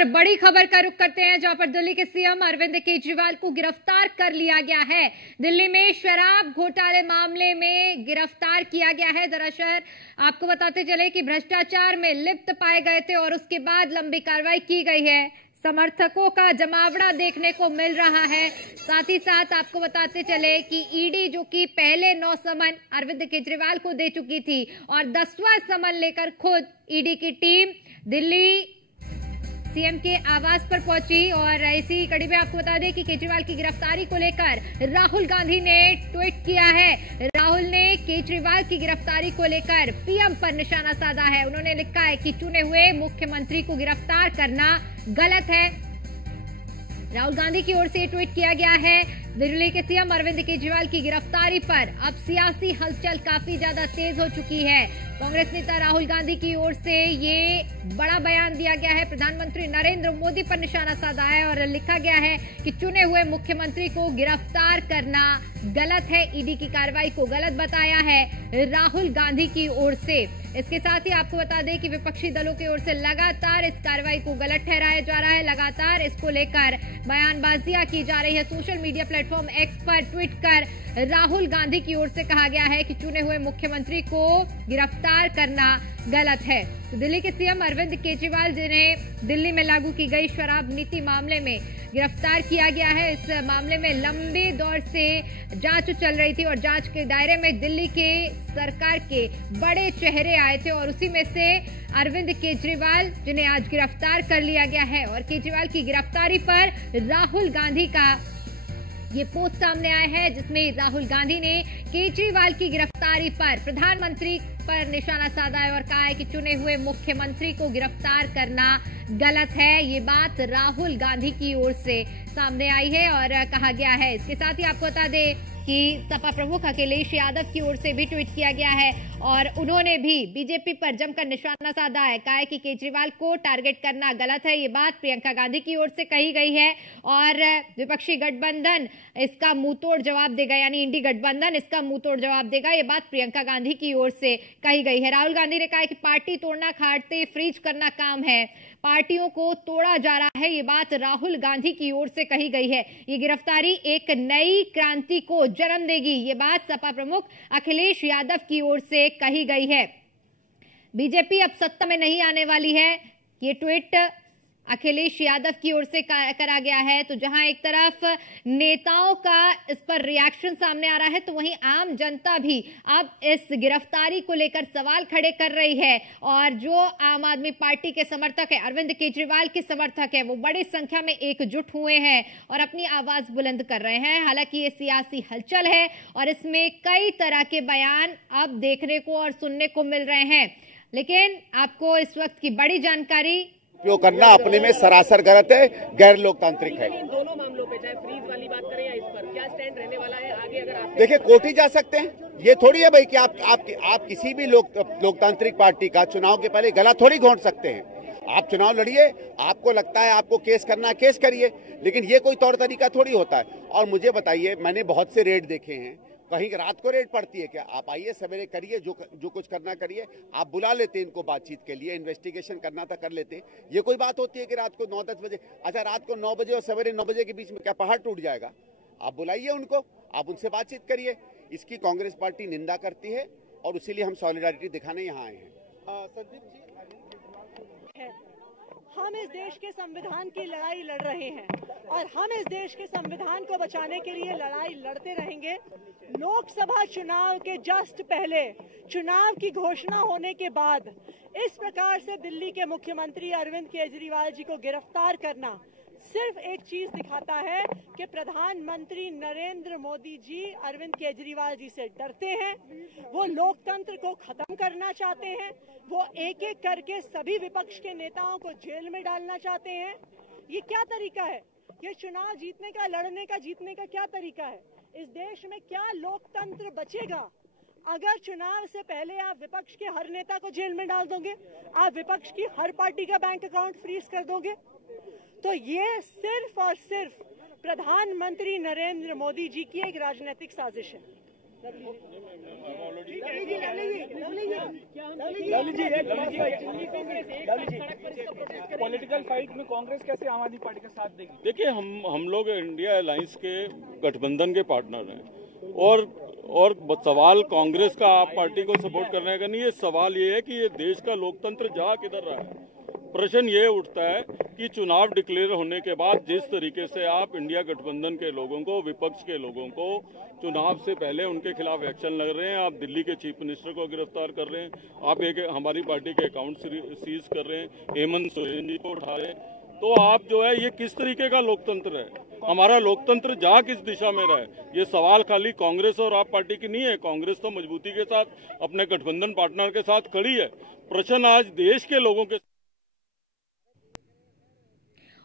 और बड़ी खबर का रुख करते हैं, जहां पर दिल्ली के सीएम अरविंद केजरीवाल को गिरफ्तार कर लिया गया है। दिल्ली में शराब घोटाले मामले में गिरफ्तार किया गया है। दरअसल आपको बताते चले कि भ्रष्टाचार में लिप्त पाए गए थे और उसके बाद लंबी कार्रवाई की गई है। समर्थकों का जमावड़ा देखने को मिल रहा है। साथ ही साथ आपको बताते चले कि ईडी जो कि पहले 9 समन अरविंद केजरीवाल को दे चुकी थी और 10वां समन लेकर खुद ईडी की टीम दिल्ली सीएम के आवास पर पहुंची। और इसी कड़ी में आपको बता दें कि केजरीवाल की गिरफ्तारी को लेकर राहुल गांधी ने ट्वीट किया है। राहुल ने केजरीवाल की गिरफ्तारी को लेकर पीएम पर निशाना साधा है। उन्होंने लिखा है कि चुने हुए मुख्यमंत्री को गिरफ्तार करना गलत है। राहुल गांधी की ओर से ट्वीट किया गया है। दिल्ली के सीएम अरविंद केजरीवाल की गिरफ्तारी पर अब सियासी हलचल काफी ज्यादा तेज हो चुकी है। कांग्रेस नेता राहुल गांधी की ओर से ये बड़ा बयान दिया गया है। प्रधानमंत्री नरेंद्र मोदी पर निशाना साधा है और लिखा गया है कि चुने हुए मुख्यमंत्री को गिरफ्तार करना गलत है। ईडी की कार्रवाई को गलत बताया है राहुल गांधी की ओर से। इसके साथ ही आपको बता दें कि विपक्षी दलों की ओर से लगातार इस कार्रवाई को गलत ठहराया जा रहा है। लगातार इसको लेकर बयानबाजियां की जा रही है। सोशल मीडिया प्लेटफॉर्म एक्स पर ट्वीट कर राहुल गांधी की ओर से कहा गया है कि चुने हुए मुख्यमंत्री को गिरफ्तार करना गलत है। तो दिल्ली के सीएम अरविंद केजरीवाल जिन्हें दिल्ली में लागू की गई शराब नीति मामले में गिरफ्तार किया गया है। इस मामले में लंबे दौर से जांच चल रही थी और जांच के दायरे में दिल्ली के सरकार के बड़े चेहरे आए थे और उसी में से अरविंद केजरीवाल जिन्हें आज गिरफ्तार कर लिया गया है। और केजरीवाल की गिरफ्तारी पर राहुल गांधी का ये पोस्ट सामने आया है, जिसमें राहुल गांधी ने केजरीवाल की गिरफ्तारी पर प्रधानमंत्री पर निशाना साधा है और कहा है कि चुने हुए मुख्यमंत्री को गिरफ्तार करना गलत है। ये बात राहुल गांधी की ओर से सामने आई है और कहा गया है। इसके साथ ही आपको बता दें कि सपा प्रमुख अखिलेश यादव की ओर से भी ट्वीट किया गया है और उन्होंने भी बीजेपी पर जमकर निशाना साधा है। कहा है कि केजरीवाल को टारगेट करना गलत है। ये बात प्रियंका गांधी की ओर से कही गई है और विपक्षी गठबंधन इसका मुंहतोड़ जवाब देगा, यानी इंडी गठबंधन इसका मुंहतोड़ जवाब देगा। ये बात प्रियंका गांधी की ओर से कही गई है। राहुल गांधी ने कहा है कि पार्टी तोड़ना खाटते फ्रीज करना काम है, पार्टियों को तोड़ा जा रहा है। ये बात राहुल गांधी की ओर से कही गई है। ये गिरफ्तारी एक नई क्रांति को जन्म देगी। ये बात सपा प्रमुख अखिलेश यादव की ओर से कही गई है। बीजेपी अब सत्ता में नहीं आने वाली है, ये ट्वीट अखिलेश यादव की ओर से करा गया है। तो जहां एक तरफ नेताओं का इस पर रिएक्शन सामने आ रहा है, तो वहीं आम जनता भी अब इस गिरफ्तारी को लेकर सवाल खड़े कर रही है। और जो आम आदमी पार्टी के समर्थक है, अरविंद केजरीवाल के समर्थक है, वो बड़ी संख्या में एकजुट हुए हैं और अपनी आवाज बुलंद कर रहे हैं। हालांकि ये सियासी हलचल है और इसमें कई तरह के बयान अब देखने को और सुनने को मिल रहे हैं, लेकिन आपको इस वक्त की बड़ी जानकारी उपयोग करना अपने में सरासर गलत है, गैर लोकतांत्रिक है। इन दोनों मामलों पे, चाहे फ्रीज वाली बात करें या इस पर, क्या स्टैंड रहने वाला है आगे? अगर आप देखिए, कोर्ट ही जा सकते हैं। ये थोड़ी है भाई कि आप किसी भी लोकतांत्रिक पार्टी का चुनाव के पहले गला थोड़ी घोंट सकते हैं। आप चुनाव लड़िए, आपको लगता है आपको केस करना है, केस करिए, लेकिन ये कोई तौर तरीका थोड़ी होता है। और मुझे बताइए, मैंने बहुत से रेड देखे हैं, कहीं रात को रेड पड़ती है क्या? आप आइए, सवेरे करिए, जो कुछ करना करिए। आप बुला लेते हैं इनको बातचीत के लिए, इन्वेस्टिगेशन करना था कर लेते हैं। ये कोई बात होती है कि रात को 9-10 बजे? अच्छा, रात को 9 बजे और सवेरे 9 बजे के बीच में क्या पहाड़ टूट जाएगा? आप बुलाइए उनको, आप उनसे बातचीत करिए। इसकी कांग्रेस पार्टी निंदा करती है और इसीलिए हम सॉलिडारिटी दिखाने यहाँ आए हैं। संदीप जी, हम इस देश के संविधान की लड़ाई लड़ रहे हैं और हम इस देश के संविधान को बचाने के लिए लड़ाई लड़ते रहेंगे। लोकसभा चुनाव के जस्ट पहले, चुनाव की घोषणा होने के बाद इस प्रकार से दिल्ली के मुख्यमंत्री अरविंद केजरीवाल जी को गिरफ्तार करना सिर्फ एक चीज दिखाता है कि प्रधानमंत्री नरेंद्र मोदी जी अरविंद केजरीवाल जी से डरते हैं। वो लोकतंत्र को खत्म करना चाहते हैं। वो एक एक करके सभी विपक्ष के नेताओं को जेल में डालना चाहते हैं। ये क्या तरीका है? ये चुनाव जीतने का, लड़ने का, जीतने का क्या तरीका है? इस देश में क्या लोकतंत्र बचेगा अगर चुनाव से पहले आप विपक्ष के हर नेता को जेल में डाल दोगे, आप विपक्ष की हर पार्टी का बैंक अकाउंट फ्रीज कर दोगे? तो ये सिर्फ और सिर्फ प्रधानमंत्री नरेंद्र मोदी जी की एक राजनीतिक साजिश है। पॉलिटिकल फाइट में कांग्रेस कैसे आम आदमी पार्टी का साथ देगी? देखिए, हम लोग इंडिया अलायंस के गठबंधन के पार्टनर हैं और सवाल कांग्रेस का आप पार्टी को सपोर्ट करने का नहीं है। सवाल ये है कि ये देश का लोकतंत्र जा किधर रहा है। प्रश्न ये उठता है कि चुनाव डिक्लेयर होने के बाद जिस तरीके से आप इंडिया गठबंधन के लोगों को, विपक्ष के लोगों को चुनाव से पहले उनके खिलाफ एक्शन लग रहे हैं, आप दिल्ली के चीफ मिनिस्टर को गिरफ्तार कर रहे हैं, आप हमारी पार्टी के अकाउंट सीज कर रहे हैं, हेमंत सोरेन जी को उठा रहे हैं, तो आप जो है ये किस तरीके का लोकतंत्र है? हमारा लोकतंत्र जा किस दिशा में रहा है? ये सवाल खाली कांग्रेस और आप पार्टी की नहीं है। कांग्रेस तो मजबूती के साथ अपने गठबंधन पार्टनर के साथ खड़ी है। प्रश्न आज देश के लोगों के।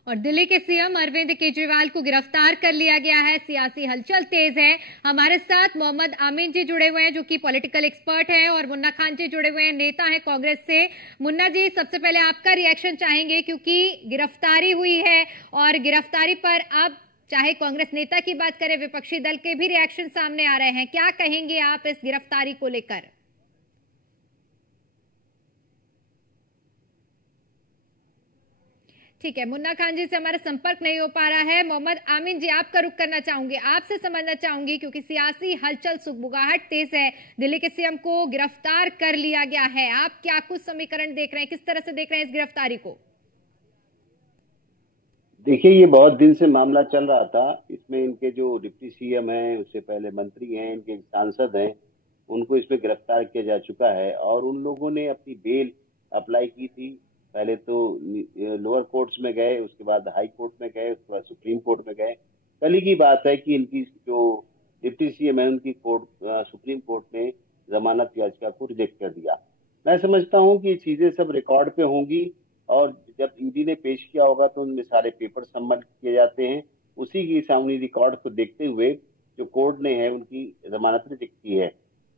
और दिल्ली के सीएम अरविंद केजरीवाल को गिरफ्तार कर लिया गया है। सियासी हलचल तेज है। हमारे साथ मोहम्मद आमीन जी जुड़े हुए हैं जो कि पॉलिटिकल एक्सपर्ट हैं, और मुन्ना खान जी जुड़े हुए हैं, नेता हैं कांग्रेस से। मुन्ना जी, सबसे पहले आपका रिएक्शन चाहेंगे क्योंकि गिरफ्तारी हुई है और गिरफ्तारी पर अब चाहे कांग्रेस नेता की बात करें, विपक्षी दल के भी रिएक्शन सामने आ रहे हैं। क्या कहेंगे आप इस गिरफ्तारी को लेकर? ठीक है, मुन्ना खान जी से हमारा संपर्क नहीं हो पा रहा है। मोहम्मद आमीन जी, आपका रुख करना चाहूंगी, आपसे समझना चाहूंगी क्योंकि सियासी हलचल सुगबुगाहट तेज है। दिल्ली के सीएम को गिरफ्तार कर लिया गया है। आप क्या कुछ समीकरण देख रहे हैं, किस तरह से देख रहे हैं इस गिरफ्तारी को? देखिए, ये बहुत दिन से मामला चल रहा था। इसमें इनके जो डिप्टी सीएम हैं, उससे पहले मंत्री हैं, इनके सांसद हैं, उनको इसमें गिरफ्तार किया जा चुका है और उन लोगों ने अपनी बेल अप्लाई की थी। पहले तो लोअर कोर्ट्स में गए, उसके बाद हाई कोर्ट में गए, उसके बाद सुप्रीम कोर्ट में गए। कल ही की बात है कि इनकी जो डिप्टी सीएम है, उनकी सुप्रीम कोर्ट ने जमानत याचिका को रिजेक्ट कर दिया। मैं समझता हूं कि चीजें सब रिकॉर्ड पे होंगी और जब ईडी ने पेश किया होगा तो उनमें सारे पेपर सबमिट किए जाते हैं। उसी की सामने रिकॉर्ड को देखते हुए जो कोर्ट ने है उनकी जमानत रिजेक्ट की है।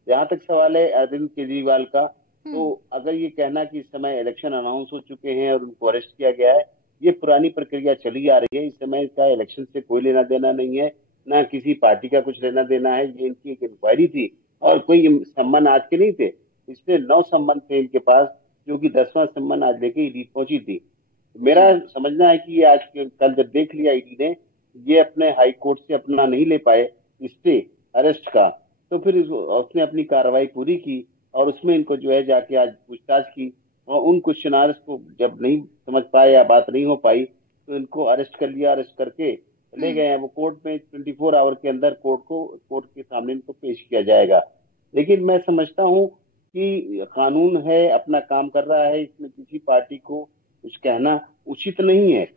जहां तक सवाल है अरविंद केजरीवाल का, तो अगर ये कहना कि इस समय इलेक्शन अनाउंस हो चुके हैं और उनको अरेस्ट किया गया है, ये पुरानी प्रक्रिया चली आ रही है। इस समय का इलेक्शन से कोई लेना देना नहीं है, ना किसी पार्टी का कुछ लेना देना है। ये इनकी एक इंक्वायरी थी और कोई सम्मन आज के नहीं थे। पिछले 9 सम्मन थे इनके पास, जो कि 10वां सम्मन आज लेके ईडी पहुंची थी। मेरा समझना है कि ये आज कल जब देख लिया ईडी ने, ये अपने हाई कोर्ट से अपना नहीं ले पाए स्टे अरेस्ट का, तो फिर उसने अपनी कार्रवाई पूरी की और उसमें इनको जो है जाके आज पूछताछ की और उन क्वेश्चनर्स को जब नहीं समझ पाए या बात नहीं हो पाई तो इनको अरेस्ट कर लिया। अरेस्ट करके ले गए हैं वो कोर्ट में। 24 आवर के अंदर कोर्ट के सामने इनको पेश किया जाएगा। लेकिन मैं समझता हूँ कि कानून है, अपना काम कर रहा है, इसमें किसी पार्टी को कुछ कहना उचित नहीं है।